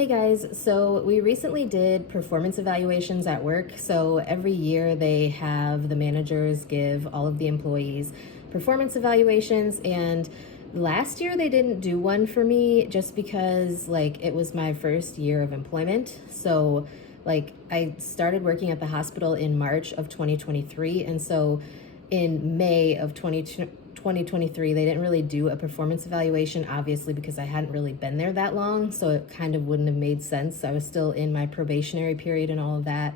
Hey guys, so we recently did performance evaluations at work. So every year they have the managers give all of the employees performance evaluations, and last year they didn't do one for me just because it was my first year of employment. So I started working at the hospital in March of 2023, and so in May of 2023, they didn't really do a performance evaluation, obviously, because I hadn't really been there that long. So it kind of wouldn't have made sense. I was still in my probationary period and all of that.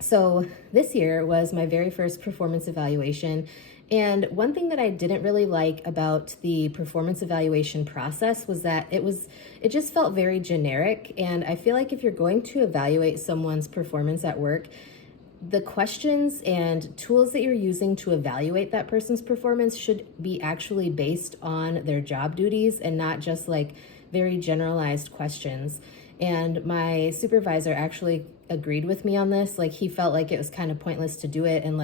So this year was my very first performance evaluation. And one thing that I didn't really like about the performance evaluation process was that it just felt very generic. And I feel like if you're going to evaluate someone's performance at work, the questions and tools that you're using to evaluate that person's performance should be actually based on their job duties and not just very generalized questions. And my supervisor actually agreed with me on this. He felt like it was kind of pointless to do it. And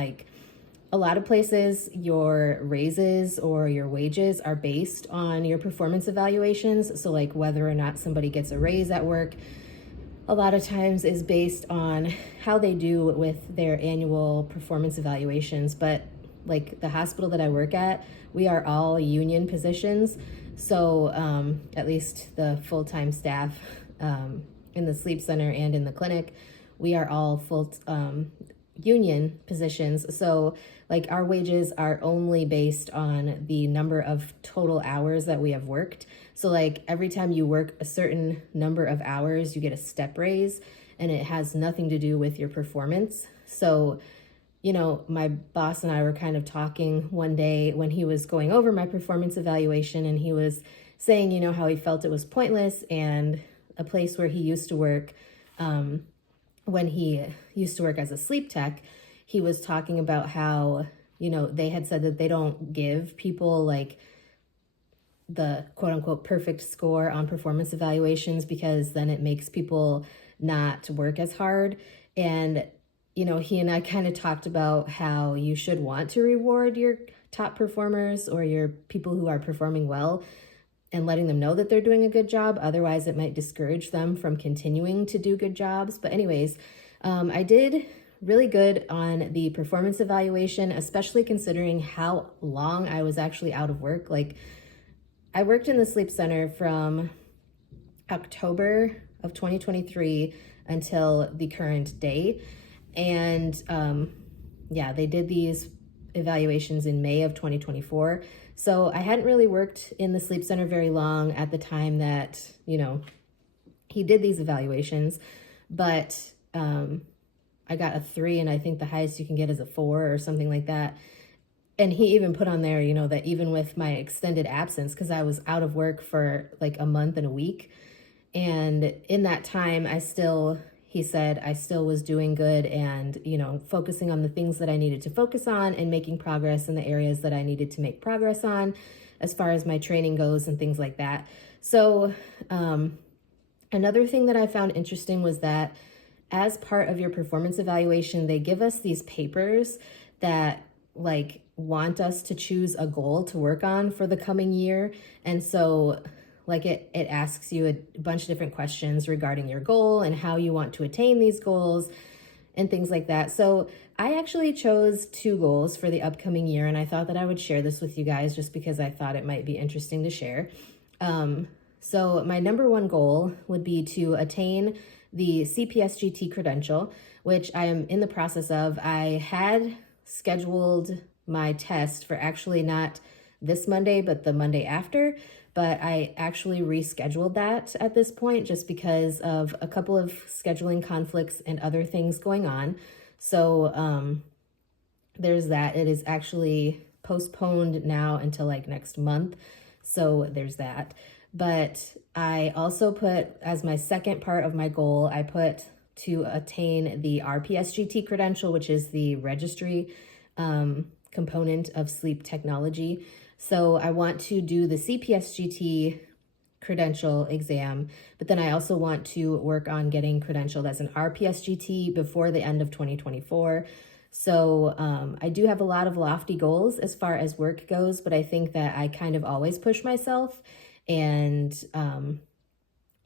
a lot of places, your raises or your wages are based on your performance evaluations. So whether or not somebody gets a raise at work a lot of times is based on how they do with their annual performance evaluations. But the hospital that I work at, we are all union positions. So at least the full-time staff in the sleep center and in the clinic, we are all full union positions. So our wages are only based on the number of total hours that we have worked. So every time you work a certain number of hours, you get a step raise, and it has nothing to do with your performance. So, my boss and I were kind of talking one day when he was going over my performance evaluation, and he was saying, how he felt it was pointless, and a place where he used to work, when he used to work as a sleep tech, he was talking about how, they had said that they don't give people the quote unquote perfect score on performance evaluations because then it makes people not work as hard. And, he and I kind of talked about how you should want to reward your top performers or your people who are performing well and letting them know that they're doing a good job. Otherwise, it might discourage them from continuing to do good jobs. But anyways, I did really good on the performance evaluation, especially considering how long I was actually out of work. I worked in the sleep center from October of 2023 until the current day. And they did these evaluations in May of 2024. So I hadn't really worked in the sleep center very long at the time that, he did these evaluations, but I got a 3, and I think the highest you can get is a 4 or something like that. And he even put on there, that even with my extended absence, because I was out of work for a month and a week. And in that time, he said I still was doing good and, focusing on the things that I needed to focus on and making progress in the areas that I needed to make progress on as far as my training goes and things like that. So another thing that I found interesting was that as part of your performance evaluation, they give us these papers that want us to choose a goal to work on for the coming year. And so it asks you a bunch of different questions regarding your goal and how you want to attain these goals and things like that. So I actually chose 2 goals for the upcoming year, and I thought that I would share this with you guys just because I thought it might be interesting to share. So my number 1 goal would be to attain the CPSGT credential, which I am in the process of. I had scheduled my test for actually not this Monday, but the Monday after. But I actually rescheduled that at this point just because of a couple of scheduling conflicts and other things going on. So there's that. It is actually postponed now until next month. So there's that. But I also put as my second part of my goal, I put to attain the RPSGT credential, which is the registry component of sleep technology. So I want to do the CPSGT credential exam, but then I also want to work on getting credentialed as an RPSGT before the end of 2024. So I do have a lot of lofty goals as far as work goes, but I think that I kind of always push myself. And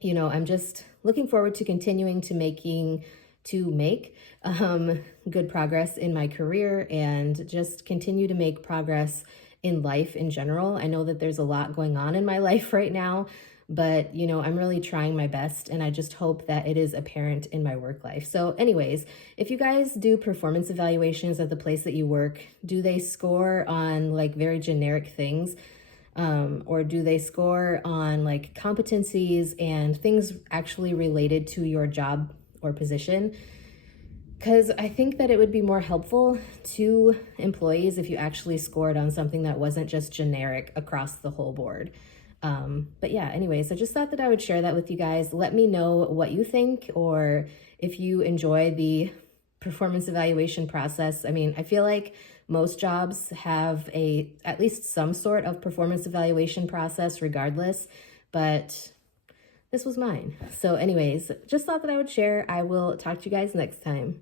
I'm just looking forward to continuing to make good progress in my career and just continue to make progress in life in general. I know that there's a lot going on in my life right now, but I'm really trying my best and I just hope that it is apparent in my work life. So, anyways, if you guys do performance evaluations at the place that you work, do they score on like very generic things? Or do they score on like competencies and things actually related to your job or position? Because I think that it would be more helpful to employees if you actually scored on something that wasn't just generic across the whole board. But yeah, anyways, I just thought that I would share that with you guys. Let me know what you think or if you enjoy the performance evaluation process. I mean, I feel like most jobs have at least some sort of performance evaluation process regardless, but this was mine. So anyways, just thought that I would share. I will talk to you guys next time.